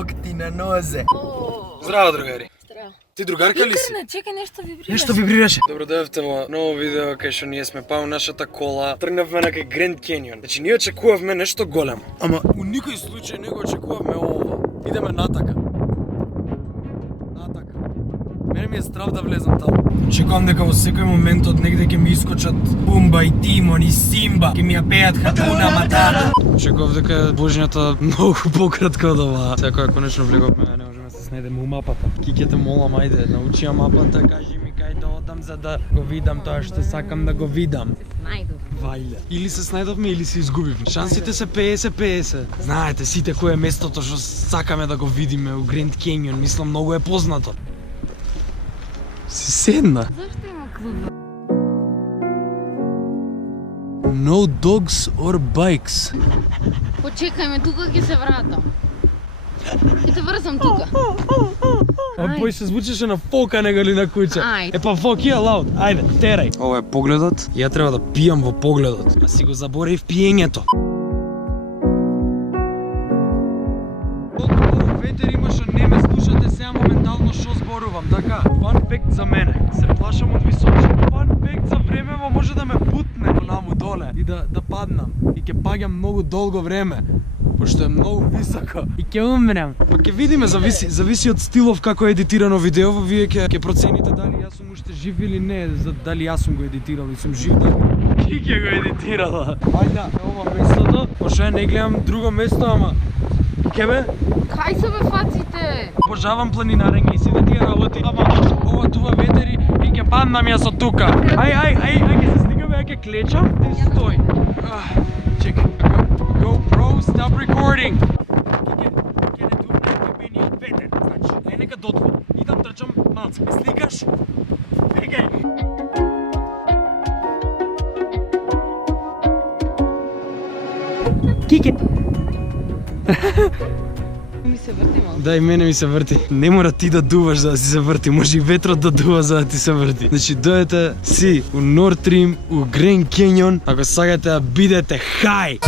ногти на нозе. Здраво, другари. Здраво. Ти другарка ли си? Интернет, чекай, нешто вибрираше. Нешто вибрираше. Добро дојавте во ново видео кај што ние сме па нашата кола. Тргнавме на кај Гранд Кенјон. Значи ние очекувавме нешто големо. Ама у никој случај не го очекувавме ова. Идеме натака. Натака. Мене ми е страв да влезам таму. Очекувам дека во секој момент од негде ќе ми искочат Пумба и Тимон и Симба, ќе ми ја пеат Хакуна Матата. Очекував дека божњата многу пократко од ова. Сега кога конечно влеговме, не можеме да се снајдеме у мапата. Кикете молам, ајде, научи ја мапата, кажи ми кај да одам за да го видам тоа што сакам да го видам. Најдов. Вајле. Или се снајдовме или се изгубивме. Шансите се 50-50. Знаете сите кое е местото што сакаме да го видиме у Гранд Кенјон, мислам многу е познато. Си седна. Зашто има клуб? No dogs or bikes. Почекај ме, тука ќе се вратам. Ќе те врзам тука. А бој се звучеше на фока него ли на куќа. Ајде. Е па фок ја лаут. Ајде, терај. Ова е погледот. Ја треба да пијам во погледот. А си го заборив пиењето. Колку ветер има што не ме слушате сега моментално што зборувам, така? Fun fact за мене. Се плашам од височина. Fun fact за времево може да ме бутне понаму доле и да паднам. И ќе паѓам многу долго време. Пошто е многу високо и ќе умрем. Па ќе видиме, зависи од стилов како е едитирано видеово, вие ќе процените дали јас сум уште жив или не, за дали јас сум го едитирал и сум жив дали ти ќе го едитирала. Ајде, ова местото, пошто ја не гледам друго место, ама Кебе? Кај се бе фаците? Обожавам планинарење и сите тие работи, ама ова тува ветери и ќе паднам јас од тука. Ај, ќе се стигаме, ќе клечам, ти стој. Чекај. GoPro, stop recording! Ќе не дувне ебениот ветер, значи, нека додува. Идам трчам малце, ме сликаш? Бегај! Кике! Ми се врти малку. Да, и мене ми се врти. Не мора ти да дуваш за да си се врти, може и ветрот да дува за да ти се врти. Значи, дојдете си у Нортрим, у Гранд Кенјон, ако сакате да бидете хај!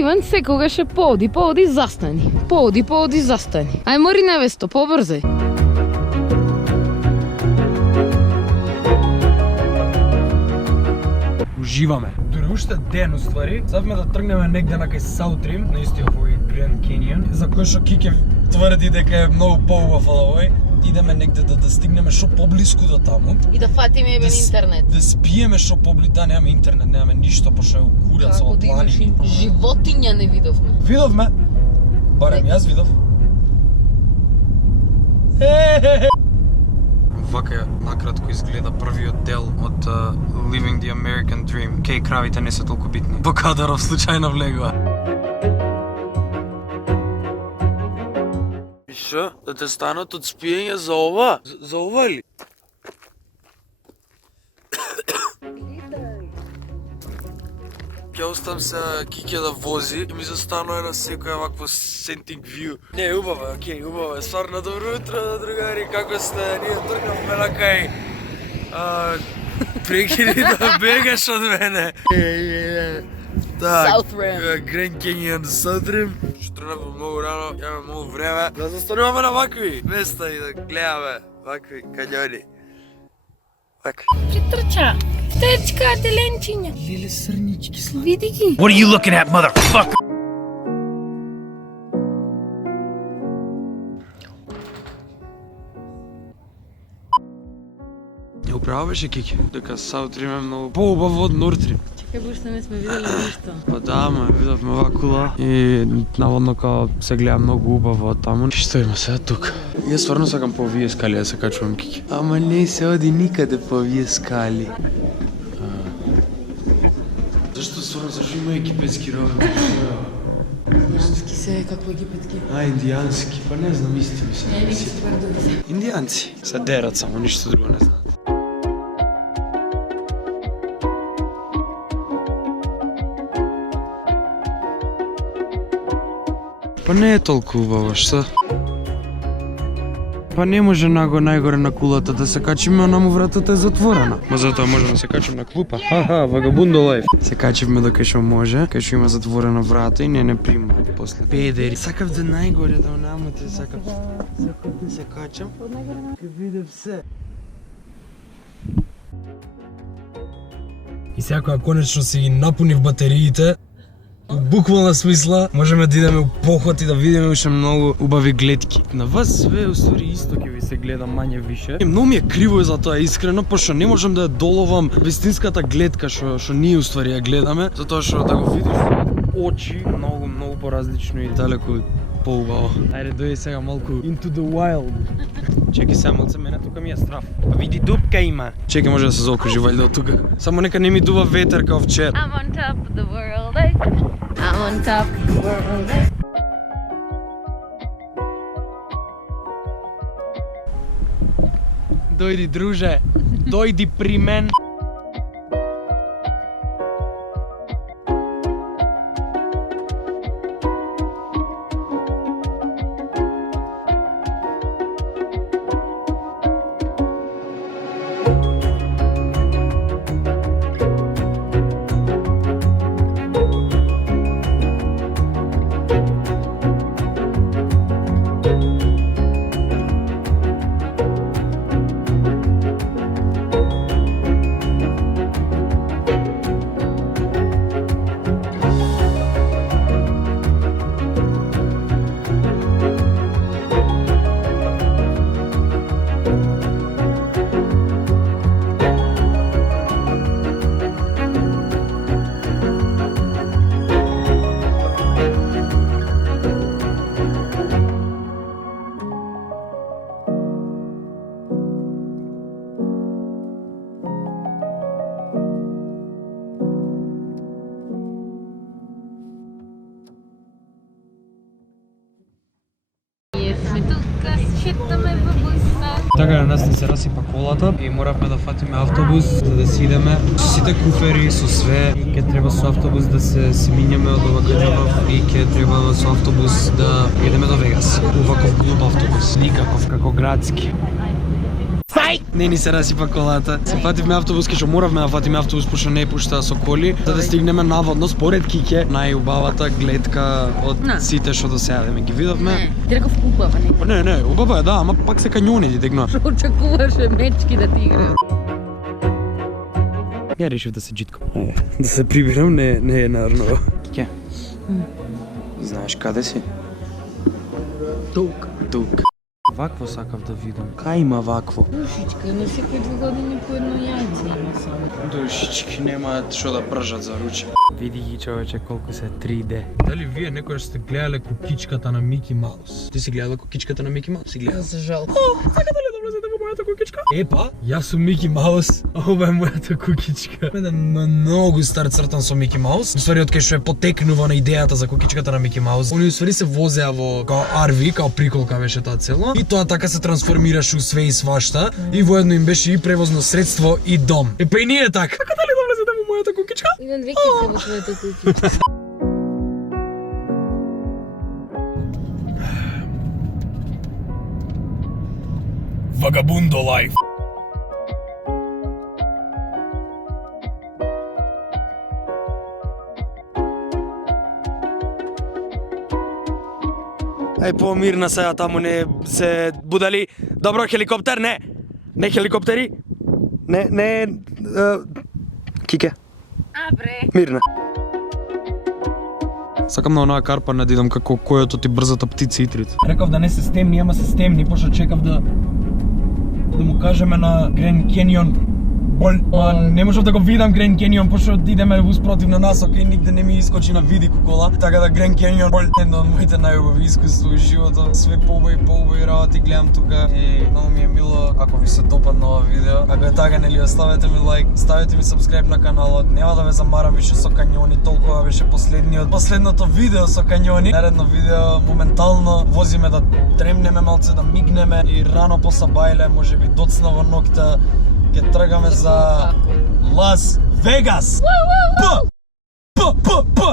Иван секогаш е пооди, застани. Пооди, застани. Ај мори невесто, побрзај. Уживаме. Дури уште ден уствари, сакаме да тргнеме негде на кај Саутрим, на истиот овој Гранд Кенјон, за кој што Кике тврди дека е многу поубав од овој. Идеме негде да стигнеме што поблиску до таму. И да фатиме ебен интернет. Да спиеме што поблиску, да немаме интернет, немаме ништо, пошто е курац во планини. Животиња не видовме. Видовме. Барем јас видов. Вака накратко изгледа првиот дел од Living the American Dream. Кеј кравите не се толку битни. Бокадаров случајно влегува. Шо? Да те станат од спиење за ова? За ова ли? Ќе оставам се Кике да вози и ми застанува на секоја вакво сентинг вју. Не, убаво е, окей, убаво е. Стварно добро утро, другари, како сте? Ние тргнавме на кај... Прекини да бегаш од мене. Southrim. Гранд Кенјон, Southrim. Што тргнавме многу рано, имаме многу време да застануваме на вакви места и да гледаме вакви кањони. Вака. Притрча. Течка, теленчиња. Леле срнички сладки. Види ги. What are you looking at, motherfucker? Не управа беше Кики, дека Саутрим е многу поубаво од Нортрим. Чекај, буште не сме видели ништо. Па да, ама видовме вакула и наводно као се гледа многу убаво од таму. Што има сега тука? Јас стварно сакам по овие скали да се качувам, Кики. Ама не се оди никаде по овие скали. Зашто стварно, зашто има египетски рови? Индиански се, како египетски. Индијански, па не знам, исти ми се. Не, не се тврдови. Индијанци. Се дерат само, ништо друго не знам. Па не е толку убаво, што? Па не може најгоре на кулата да се качиме, онаму вратата е затворена. Ма затоа можеме да се качим на клупа. Ха, вагабундо лайф. Се качивме докај што може, кај што има затворена врата и не прима после. Педери. Сакав да најгоре да онаму те сакав да се качам. Ке видам се. И сега кога конечно си ги напунив батериите, у буквална смисла, можеме да идеме у поход и да видиме уште многу убави гледки. На вас све устори исто ќе ви се гледа мање више. И многу ми е криво за тоа искрено, пошто не можам да ја доловам вистинската гледка што ние уствари ја гледаме, затоа што да го видиш со очи многу поразлично и далеку поубаво. Ајде дојди сега малку into the wild. Чеки се малце, мене тука ми е страф. Па види дупка има. Чеки може да се заокружи вајде од тука. Само нека не ми дува ветер као вчера. I'm on top of the world, eh? I'm on top of the world, eh? Дојди, друже. Дојди при мен. Шетаме во буса. Така на нас ни се расипа колата и моравме да фатиме автобус за да си идеме со сите куфери, со све. И ќе треба со автобус да се минјаме од ова кај и ќе треба со автобус да идеме до Вегас. Уваков глуп автобус, никаков како градски. Не ни се расипа колата. Се фативме автобус, кај што моравме да фатиме автобус, пошто не пушта со коли, за да стигнеме наводно според Киќе, најубавата гледка од сите што до сега ги видовме. Не, ти реков убава, не. Не, убава е, да, ама пак се кањони ти тегна. Што очекуваше мечки да ти играат? Ја решив да се джиткам. Да се прибирам, не е нарно. Киќе? Знаеш каде си? Тук. Вакво сакав да видам. Кај има вакво? Душичка, на секој 2 години по едно јајце има само. Душички немаат што да пржат за руче. Види ги, човече, колку се 3D. Дали вие некојаш сте гледале кукичката на Мики Маус? Ти си гледала кукичката на Мики Маус? Си гледала? За жал. Сакате ли да влезете во мојата кукичка? Епа, јас сум Мики Маус, ова е мојата кукичка. Еден многу стар цртан со Мики Маус. Усвари од кај што е потекнува на идејата за кукичката на Мики Маус. Они усвари се возеа во као RV, као приколка беше таа цело. И тоа така се трансформираше у све и свашта. И воедно им беше и превозно средство и дом. Епа и ние така. Сакате ли да влезете во мојата кукичка? Имам 2 кице во твојата кукичка. Vagabundo life. Ај помирна сега таму, не се будали. Добро, хеликоптер, не. Не хеликоптери. Не, Кике. Абре. Мирна. Сакам на онаа карпа да идам како којото ти брзата птица итрите. Реков да не се стемни, ама се стемни, пошто чекав да му кажеме на Гранд Кенион. Не можев да го видам Гранд Кенион, пошто идеме успротивна насока и нигде не ми искочи на види кола. Така да Гранд Кенион едно од моите најубави искуства во животот. Све поубави работи гледам тука и многу ми е мило ако ви се допадна ова видео. Ако е така, нели оставете ми лайк, ставете ми сабскрајб на каналот. Нема да ве замарам више со кањони, толкова беше последното видео со кањони. Наредно видео моментално возиме да тремнеме малце, да мигнеме и рано по сабајле, можеби доцна во ноќта ќе тргаме за Лас Вегас.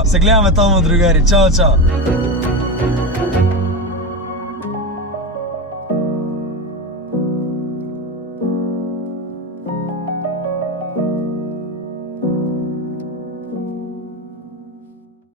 Се гледаме таму, другари. Чао.